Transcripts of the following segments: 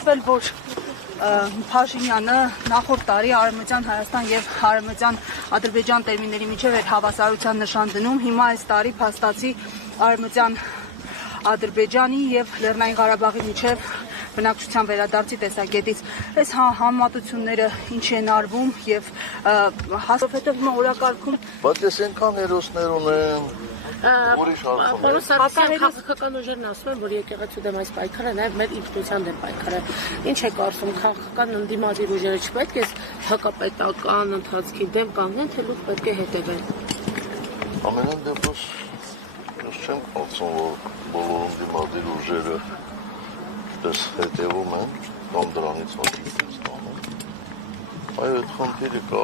Որ Փաշինյանը նախորդ տարի Արևմտյան Հայաստան եւ Արևմտյան Ադրբեջան տերմինների միջև էր հավասարության նշան դնում, հիմա այս տարի փաստացի Արևմտյան Ադրբեջանի եւ Լեռնային Ղարաբաղի միջև բնակչության վերադարձի տեսակետից այս համեմատությունները ինչ են արվում եւ հաստատվեց օրակարգում, բայց ես այնքան հերոսներ ունեմ Պարոն Սարգսյան, քաղաքական ուժերն ասում են, որ եկեղեցու դեմ այս պայքարը նաև մեր ինքնության դեմ պայքարը։ Ինչ է կարծում, քաղաքական ընդդիմադիր ուժերը չպետք է հակապետական ընթացքի դեմ կանգնեն, թե լուր պետք է հետևեն։ Ամենայն դեպս ես չեմ կարծում, որ բոլոր ընդդիմադիր ուժերը այդպես հետևում են կամ դրանից հաշիվ են ստանում։ Այո, այդ խնդիրը կա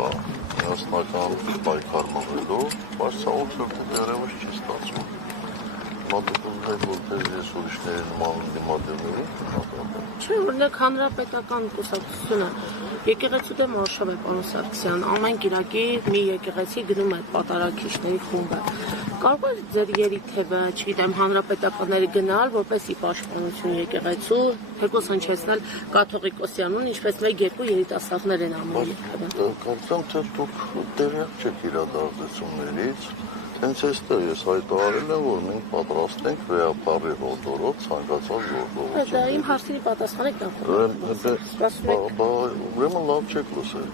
միասնական պայքար մղելով, բայց ցավոք դեռևս չի ստացվում։ Մատուցում է որպես ես ուրիշների նման ընդդիմադիրների նկատմամբ։ Չէ, օրինակ հանրապետական կուսակցությունը եկեղեցու դեմ արշավ է, պարոն Սարգսյան, ամեն կիրակի մի եկեղեցի գնում է պատարագիչների խումբը։ Կարող է ձեր երիթևը, չգիտեմ, հանրապետականները գնալ, որպեսզի պաշտպանություն եկեղեցու, թեկուզ հնչեցնել կաթողիկոսյանուն, ինչպես մեկ-երկու երիտասարդներ են անում երբևէ։ Կարծեմ, թե դուք տեղյակ չեք իրադարձություններից, հենց այստեղ ես հայտարարել եմ, որ մենք պատրաստ ենք վերապառի հորդորով ցանկացած գործողություն։ Դա իմ հարցերի պատասխանեք նախ։ Ուրեմն լավ չեք լսել։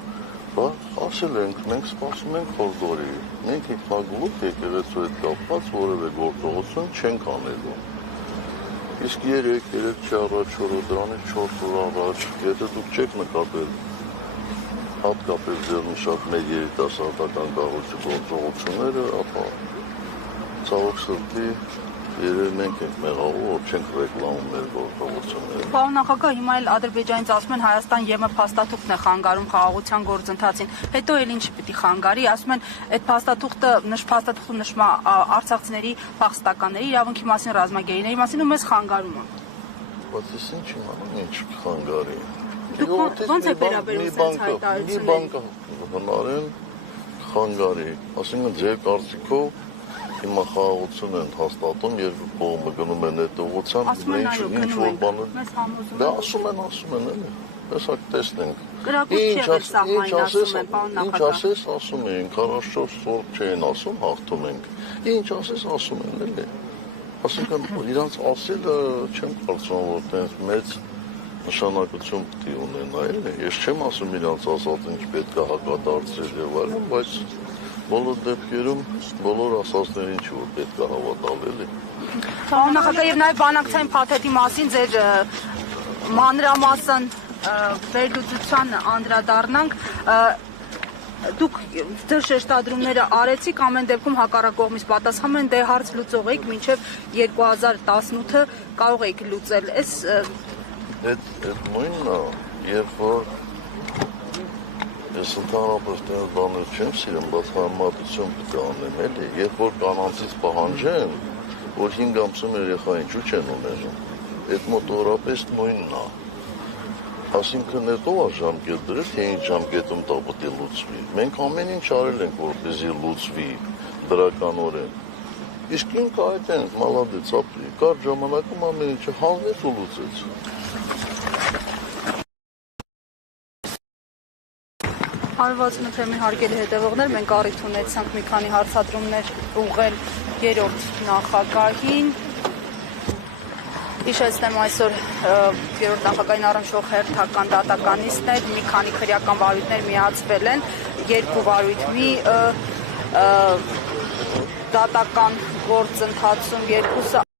Ասել ենք, մենք սպասում ենք հորդորի, մենք ինքնագլուխ եկեղեցու հետ կապված որևէ գործողություն չենք անելու։ Իսկ 3-4 առաջ օրը դրանից 4 օր առաջ, եթե դուք չեք նկատել հատկապես ձեր նշած մեր երիտասարդական գործողությունները, ապա ցավոք սրտի երևի մենք ենք մեղավոր, որ չենք ռեկլամում մեր գործողությունները։ Պարոն նախագահ, հիմա էլ Ադրբեջանից ասում են Հայաստան ԵՄ փաստաթուղթն է խանգարում խաղաղության գործընթացին, հետո էլ ինչ պիտի խանգարի, ասում են այդ փաստաթուղթը նշվում արցախցիների փախստականների իրավունքի մասին, ռազմագերիների մասին ու մեզ խանգարում է։ Բայց ես ինչ իմանամ, ինչ խանգարի։ Դուք ո՞նց եք վերաբերում այս հայտարարություններին։ Մի բան կհնարեն խանգարի, ասինքն ձեր կարծիքով հիմա խաղաղություն են հաստատում, երկու կողմը գնում են այդ ուղղությամբ, ինչ որ բանը։ Դա ասում են, էլի։ Տեսակ տեսնենք։ Կրակոց չէ սահմանին ասում են, պարոն նախագահ։ Ինչ ասես ասում էին, 44 օր չեն ասում, հաղթում ենք։ Ինչ ասես ասում են, էլի։ Ասինքն իրանց ասելը չեմ կարծում, որ տենց մեծ նշանակություն պիտի ունենա, էլի։ Ես չեմ ասում իրանց ասած ինչ պետք է հակադարձել եւ այլն, բայց բոլոր դեպքերում բոլոր ասածներին չի որ պետք է հավատալ, էլի։ Պարոն նախագահ, եւ նաեւ բանակցային փաթեթի մասին ձեր մանրամասն վերլուծության անդրադառնանք, դուք ձեր շեշտադրումները արեցիք, ամեն դեպքում հակառակողմից պատասխանում են, դե հարց լուծող եք, մինչև 2018-ը կարող եք լուծել։ Այդ նույնն է, երբ որ ես ընդհանրապես դեռ բաներ չեմ սիրում, բայց համեմատություն պետք է անեմ, էլի, երբ որ կանանցից պահանջեն, որ 5 ամսում երեխա ինչու չեն ունենում, այդ մոտավորապես նույնն է։ Այսինքն հետո է ժամկետ դրել, թե ինչ ժամկետում դա պետք է լուծվի։ Մենք ամեն ինչ արել ենք, որպեսզի լուծվի դրականորեն։ Իսկ ինքը այդ են, մալադեց, ապրի, կար ժամանակում ամեն ինչը հանեց ու լուծեց։ Հարվածն թեմի հարգելի հետևողներ, մենք առիթ ունեցանք մի քանի հարցադրումներ ուղղել երրորդ նախագահին։ Հիշեցնեմ այսօր երրորդ նախագահին առնչվող հերթական դատականիստներ, մի քանի քրեական վարույթներ միացվել են, 2 վարույթ մի դատական գործընթացում, 2-ը